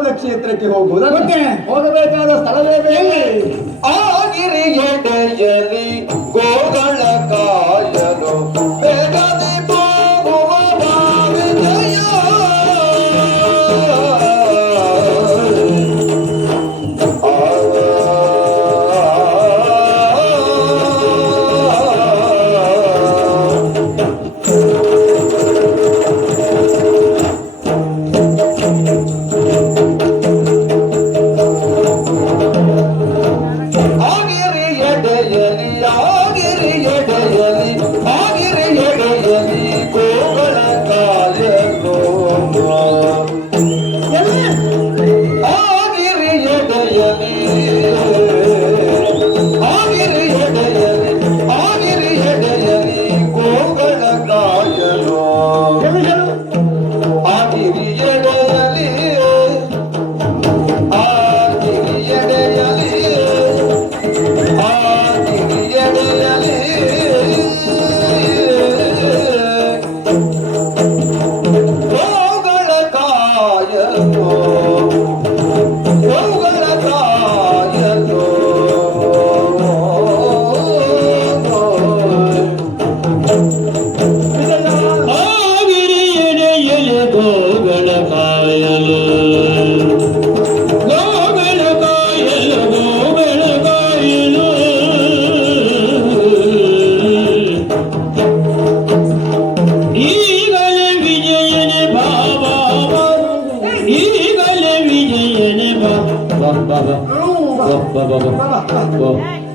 ಗೋದ ಕ್ಷೇತ್ರಕ್ಕೆ ಹೋಗುವುದಕ್ಕೆ ಹೋಗಬೇಕಾದ ಸ್ಥಳವೇ ಬೇರೆ. ಆ ಗಿರಿ ಎಡೆಯಲಿ ಗೋಗಳ ಕಾಯಲು ಬೇಗನೆ ಹೋಗುವ ವಿಜಯ.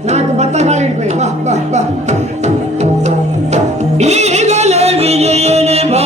ನಾಲ್ಕು ಭತ್ತ ಕಾಲಿಡ್ಬೇಕು. ಈಗಲೇ ವಿಜಯನೇ ಬಾ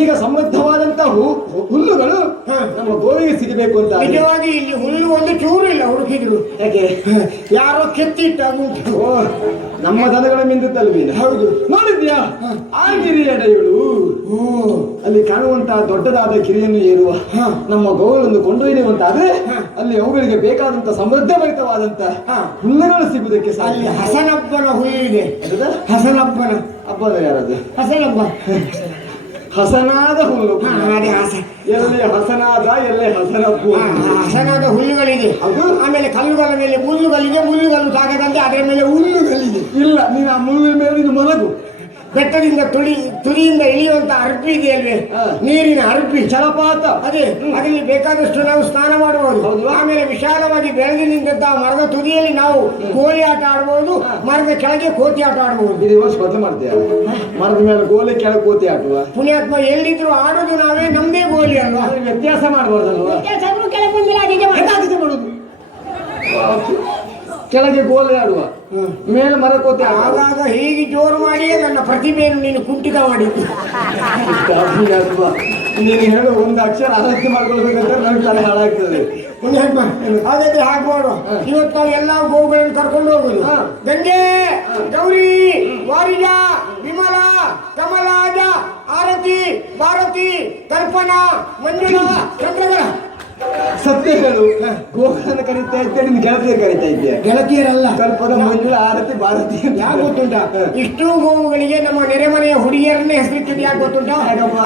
ಈಗ ಸಮೃದ್ಧವಾದಂತ ಕಾಣುವಂತ ಹುಲ್ಲುಗಳು ನಮ್ಮ ಗೋವಿಗೆ ಸಿಗಬೇಕು ಅಂತ. ನಿಜವಾಗಿ ಇಲ್ಲಿ ಹುಲ್ಲು ಒಂದು ಚೂರು ಇಲ್ಲ, ಹುಡುಕಿದ್ರು ಯಾಕೆ ಯಾರೋ ಕೆತ್ತಿಟ್ಟ ಗುಂಟು. ಓ ನಮ್ಮ ದನಗಳ ಮಿಂದುತ್ತಲ್ವಿ. ಹೌದು, ನೋಡಿದ್ಯಾ ಆ ಗಿರಿಯಡೆಗಳು ಅಲ್ಲಿ ಕಾಣುವಂತಹ ದೊಡ್ಡದಾದ ಗಿರಿಯನ್ನು ಏರುವ ನಮ್ಮ ಗೋಗಳನ್ನು ಕೊಂಡೊಯ್ಯುವಂತಾದ್ರೆ ಅಲ್ಲಿ ಅವುಗಳಿಗೆ ಬೇಕಾದಂತ ಸಮೃದ್ಧಭರಿತವಾದಂತ ಹುಲ್ಲುಗಳು ಸಿಗುವುದಕ್ಕೆ ಅಲ್ಲಿ ಸಾಧ್ಯ. ಹಸನಬ್ಬನ ಹುಲ್ಲಿದೆ. ಹಸನಬ್ಬನ ಹಬ್ಬದ ಯಾರದು? ಹಸನಬ್ಬ ಹಸನಾದ ಹುಲ್ಲು. ಅದೇ ಹಸ ಎಲ್ಲಿ ಹಸನಾದ ಎಲ್ಲೇ ಹಸನಬ್ಬು. ಹಸನಾದ ಹುಲ್ಲುಗಳಿದೆ. ಆಮೇಲೆ ಕಲ್ಲುಗಳ ಮೇಲೆ ಮುಳ್ಳುಗಳಿದೆ, ಮುಳ್ಳುಗಳು ಸಾಗದಂತೆ ಅದರ ಮೇಲೆ ಹುಲ್ಲುಗಳಿದೆ. ಇಲ್ಲ, ನೀನು ಆ ಮುಳ್ಳಿನ ಮೇಲೆ ನೀನು ಮಲಗು. ಬೆಟ್ಟದಿಂದ ತುದಿಯಿಂದ ಇಳಿಯುವಂತ ಅರ್ಪಿ ಇದೆಯಲ್ವೇ, ನೀರಿನ ಅರ್ಪಿ ಜಲಪಾತ. ಅದೇ ಅದರಲ್ಲಿ ಬೇಕಾದಷ್ಟು ನಾವು ಸ್ನಾನ ಮಾಡಬಹುದು. ಆಮೇಲೆ ವಿಶಾಲವಾಗಿ ಬೆಳೆದು ನಿಂತಹ ಮರದ ತುದಿಯಲ್ಲಿ ನಾವು ಗೋಲಿ ಆಟ ಆಡಬಹುದು, ಮರದ ಕೆಳಗೆ ಕೋತಿ ಆಟ ಆಡಬಹುದು. ಇದು ಇವತ್ತು ಸ್ಪರ್ಧೆ ಮಾಡ್ತೀಯ? ಮರದ ಮೇಲೆ ಗೋಲಿ ಕೆಳಗೆ ಕೋತಿ ಆಟುವ? ಪುಣ್ಯಾತ್ಮ, ಎಲ್ಲಿದ್ರು ಆಡೋದು ನಾವೇ, ನಮ್ದೇ ಗೋಲಿ ಅಲ್ವಾ? ವ್ಯತ್ಯಾಸ ಮಾಡಬಾರ್ದಲ್ವಾ? ಮಾಡುದು ಕೆಳಗೆ ಗೋಲಿ ಆಡುವ, ಮೇಲೆ ಮರ ಕೋತಿ ಆಡುವ. ಆಗಾಗ ಹೀಗೆ ಜೋರು ಮಾಡಿಯೇ ನನ್ನ ಪ್ರತಿಭೆಯನ್ನು ನೀನು ಕುಂಠಿತ ಮಾಡಿದ್ದು. ನೀನು ಹೇಳು ಒಂದು ಅಕ್ಷರ ಆಲೋಚನೆ ಮಾಡ್ಕೊಳ್ಬೇಕಂತ ನನ್ಗೆ ತಲೆ ಹಾಳಾಗ್ತದೆ. ಪುಣ್ಯಾತ್ಮ, ಹಾಗಾದ್ರೆ ಹಾಗೆ ಮಾಡುವ. ಇವತ್ತು ನಾವು ಎಲ್ಲ ಗೋವುಗಳನ್ನು ಕರ್ಕೊಂಡು ಹೋಗುದು. ಗಂಗೆ, ಗೌರಿ, ವಾರಿಜ, ವಿಮಲ, ಕಮಲಾಜ, ಆರತಿ, ಭಾರತಿ, ಕಲ್ಪನಾ, ಮಂಜುಳಾ, ಚಂದ್ರಗಳ. ಸತ್ಯ ಹೇಳು, ಗೋಗಳನ್ನು ಕರೀತಾ ಇದ್ದೆ, ನಿನ್ ಗೆಳತಿಯರು ಕರೀತಾ ಇದ್ದೆ? ಗೆಳತಿಯರಲ್ಲ, ಕಲ್ಪನಾ, ಮಂಜುಳ, ಆರತಿ, ಭಾರತಿ. ಯಾಕೆ ಗೊತ್ತುಂಟ? ಇಷ್ಟು ಗೋವುಗಳಿಗೆ ನಮ್ಮ ನೆರೆಮನೆಯ ಹುಡುಗಿಯರನ್ನೇ ಹೆಸರಿಟ್ಟಿದ್ದು ಯಾಕೆ ಗೊತ್ತುಂಟ?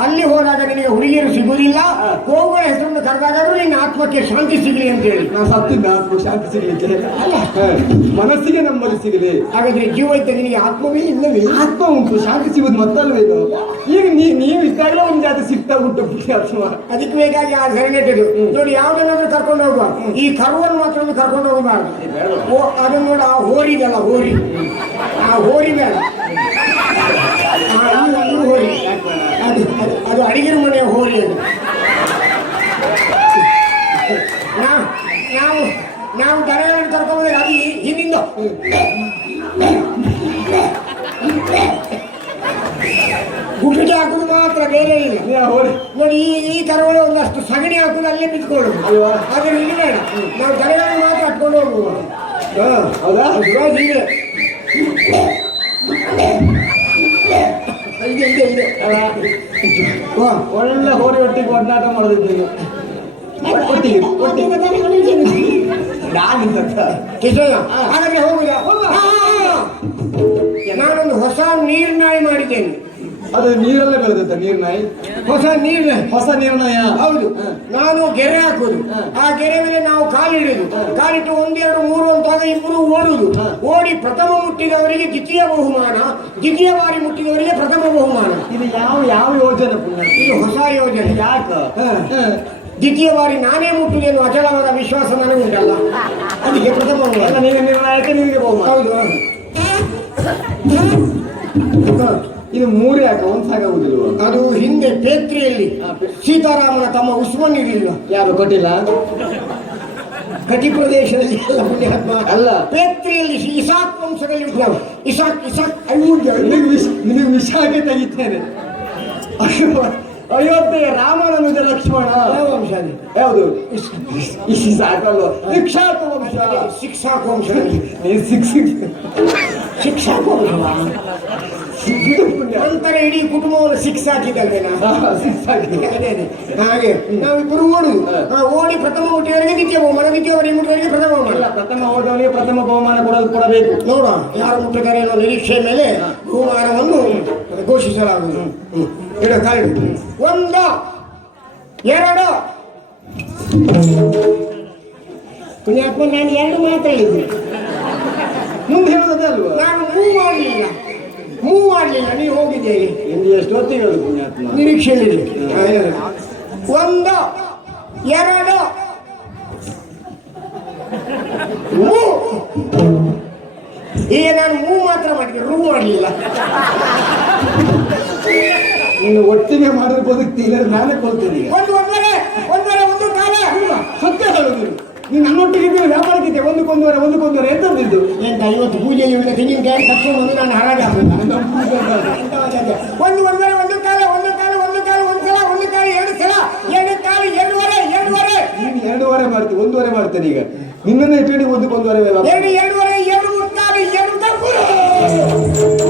ಅಲ್ಲಿ ಹೋದಾಗ ನಿನಗೆ ಹುಡುಗಿಯರು ಸಿಗುವುದಿಲ್ಲ, ಗೋವುಗಳ ಹೆಸರನ್ನು ಕರೆದಾಗಾದ್ರೂ ನಿನ್ನ ಆತ್ಮಕ್ಕೆ ಶಾಂತಿ ಸಿಗಲಿ ಅಂತ ಹೇಳಿ. ನಾನು ಸತ್ತಿದ್ದ ಆತ್ಮ ಶಾಂತಿ ಸಿಗಲಿಕ್ಕೆ, ಮನಸ್ಸಿಗೆ ನೆಮ್ಮದಿ ಸಿಗಲಿ. ಹಾಗಾದ್ರೆ ಜೀವ ಐತೆ, ನಿನಗೆ ಆತ್ಮವೇ ಇಲ್ಲವೇ? ಆತ್ಮ ಉಂಟು, ಶಾಂತಿ ಸಿಗುದು ಮತ್ತಲ್ವೇ ಇದು? ಈಗ ನೀವು ಇದ್ದಾಗಲೇ ಒಂದು ಜಾತಿ ಸಿಗ್ತಾ ಉಂಟು ಪುಣ್ಯಾತ್ಮ. ಅದಕ್ಕೆ ಬೇಕಾಗಿ ಆ ಸೆರೆನೆಟ್ಟದು ನೋಡಿ. ಯಾವ್ದನ್ನಾದ್ರೂ ಕರ್ಕೊಂಡು ಹೋಗುವ, ಈ ಕರುವನ್ನು ಮಾತ್ರ ಕರ್ಕೊಂಡು ಹೋಗಬಾರ್ದು. ಅದನ್ನು ನೋಡಿ, ಆ ಹೋರಿದಲ್ಲ, ಹೋರಿ, ಆ ಹೋರಿ ಬೇಡ. ಈ ಹೋರಿ ಅದು ಅಡಿಗೆರ ಮನೆಯ ಹೋರಿ. ಅದು ನಾವು ದನಗಳನ್ನು ಕರ್ಕೊಂಡು ಹೋದಾಗ ಅದು ಹಿಂದಿಂದ ಗುಟ್ಟಿಗೆ ಹಾಕುದು ಮಾತ್ರ, ಬೇರೆ ಇಲ್ಲ. ನೋಡಿ, ಈ ಕರುಗಳು ಒಂದಷ್ಟು ಸಗಣಿ ಹಾಕುದು ಅಲ್ಲೇ ಬಿತ್ಕೊಳ್ಳುದು ಅಲ್ವಾ? ಆದ್ರೆ ಇಲ್ಲಿ ಬೇಡ, ನಾವು ದನಗಳನ್ನು ಮಾತ್ರ ಹಟ್ಕೊಂಡು ಹೋಗುವ. ಹೌದಾ? ಇದೆ ಒಳ್ಳೆ ಹೋರಿ ಒಟ್ಟಿಗೆ ಒಡನಾಟ ಮಾಡೋದಿದ್ದೀವಿ. ಹಾಗಾದ್ರೆ ಹೋಗುದಾ? ನಾನೊಂದು ಹೊಸ ನೀರ್ನಾಯಿ ಮಾಡಿದ್ದೇನೆ. ಅದು ನೀರಲ್ಲೇ ಬೆಳೆದ ನೀರ್ನಾಯಿ? ಹೊಸ ನೀರ್ನಾಯ. ಹೌದು. ನಾನು ಗೆರೆ ಹಾಕುದು, ಆ ಗೆರೆ ಮೇಲೆ ನಾವು ಕಾಲಿಡುದು, ಕಾಲಿಟ್ಟು 1, 2, 3 ಅಂತಾಗ ಇಬ್ಬರು ಓಡುದು. ಓಡಿ ಪ್ರಥಮ ಮುಟ್ಟಿದವರಿಗೆ ದ್ವಿತೀಯ ಬಹುಮಾನ, ದ್ವಿತೀಯ ಬಾರಿ ಮುಟ್ಟಿದವರಿಗೆ ಪ್ರಥಮ ಬಹುಮಾನ. ಇದು ಯಾವ ಯೋಜನೆ ಪುಣ್ಯ? ಇದು ಹೊಸ ಯೋಜನೆ. ಯಾಕ? ದ್ವಿತೀಯ ಬಾರಿ ನಾನೇ ಮುಟ್ಟುವುದೇನು ಅಚಲವಾದ ವಿಶ್ವಾಸ ನನಗುಂಟಲ್ಲ, ಅದಕ್ಕೆ ಪ್ರಥಮ ಬಹುಮಾನ. ನೀನು ನಿರ್ಣಯಕ್ಕೆ ನಿಮಗೆ ಬಹುಮಾನ. ಹೌದು. ಇದು 3 ಯಾಕೆ? ಒಂದು ಸಾಕಾಗುದಿಲ್ವ? ಅದು ಹಿಂದೆ ಪೇತ್ರಿಯಲ್ಲಿ ಸೀತಾರಾಮನ ತಮ್ಮ ಉಸ್ಮಾನ್ ಇರಲಿಲ್ಲ? ಯಾರು ಕೊಟ್ಟಿಲ್ಲ? ಕಟಿ ಪ್ರದೇಶದಲ್ಲಿ ಅಲ್ಲ, ಪೇತ್ರಿಯಲ್ಲಿ ಇಸಾಕ್ ವಂಶದಲ್ಲಿ ಇಸಾಕ್ ನಿನಗೆ ವಿಷಾಗೆ ತೆಗಿತೇನೆ. ಅಯೋಧ್ಯೆ ರಾಮನನುಜ ಲಕ್ಷ್ಮಣ ವಂಶ. ಯಾವುದು? ಸಾಕಲ್ವ? ಶಿಕ್ಷಾಕ ವಂಶ. ಶಿಕ್ಷಾಕ್ ವಂಶ. ಶಿಕ್ಷಾಕ್ ವಂಶ. ನಂತರ ಇಡೀ ಕುಟುಂಬವನ್ನು ಸಿಕ್ಸ್ ಹಾಕಿದ್ದಲ್ವೇ? ಹಾಗೆ ನಾವಿಬ್ಬರು ಓಡುದು. ಓಡಿ ಪ್ರಥಮ ಮುಟ್ಟಿದವರಿಗೆ ದ್ವಿತೀಯ ಬಹುಮಾನ, ದ್ವಿತೀಯವರಿಗೆ ಮುಟ್ಟಿದವರಿಗೆ ಪ್ರಥಮ ಬಹುಮಾನ. ಪ್ರಥಮ ಓದವರಿಗೆ ಪ್ರಥಮ ಬಹುಮಾನ ಕೊಡಬೇಕು. ನೋಡುವ ಯಾರು ಮುಟ್ಟುತ್ತಾರೆ ಅನ್ನೋ ನಿರೀಕ್ಷೆ ಮೇಲೆ ಬಹುಮಾನವನ್ನು ಘೋಷಿಸಲಾಗುವುದು. ಕಾಯ್ದು 1, 2. ಪುಣ್ಯಾತ್ಮ, ನಾನು 2 ಮಾತ್ರ ಇದ್ದೆ. ಮುಂದೆ ಹೇಳೋದೇ ಅಲ್ವಾ? ನಾನು ಮೂವ್ ಮಾಡಲಿಲ್ಲ, ನೀವು ಹೋಗಿದ್ದೇನೆ. ನಿಮ್ಗೆ ಎಷ್ಟು ಹೊತ್ತಿಗೆ ಹೇಳುದು ಪುಣ್ಯಾತ್ಮ? ನಿರೀಕ್ಷೆಯಲ್ಲಿ 1, 2 ಮೂವ್. ಈಗ ನಾನು ಮೂವ್ ಮಾತ್ರ ಮಾಡಿದ್ದೆ, ರೂ ಮಾಡಲಿಲ್ಲ. ನೀನು ಒಟ್ಟಿಗೆ ಮಾಡಿದ್ರೆ ಬದುಕ್ತಿಲ್ಲ, ನಾನೇ ಕೊಡ್ತೀನಿ. ಒಂದು ಕಾಲ ಸತ್ಯ ಹೇಳುದು. ನೀನು ನನ್ನೊಟ್ಟಿಗೆ ವ್ಯಾಪಾರಕ್ಕಿದ್ದೆ, ಒಂದಕ್ಕೊಂದುವರೆ ಎಂತದ್ದು? ಎಂತ ಇವತ್ತು ಪೂಜೆಯಲ್ಲಿ ಉಳಿದ ತೆಂಗಿನಕಾಯಿ ಕಟ್ಕೊಂಡು ನಾನು ಹರಾಜು ಹಾಕುದು. ಒಂದು ಕಾಲ 2 ಸಲ ಮುಕ್ಕಾಲು ಎರಡೂವರೆ ನೀನು 2.5 ಮಾಡ್ತೀನಿ, 1.5 ಮಾಡ್ತೇನೆ ಈಗ. ನಿನ್ನನ್ನು ಇಟ್ಟು 1.5 ಎರಡು ಮುಕ್ಕಾಲು ಎರಡು ತಪ್ಪು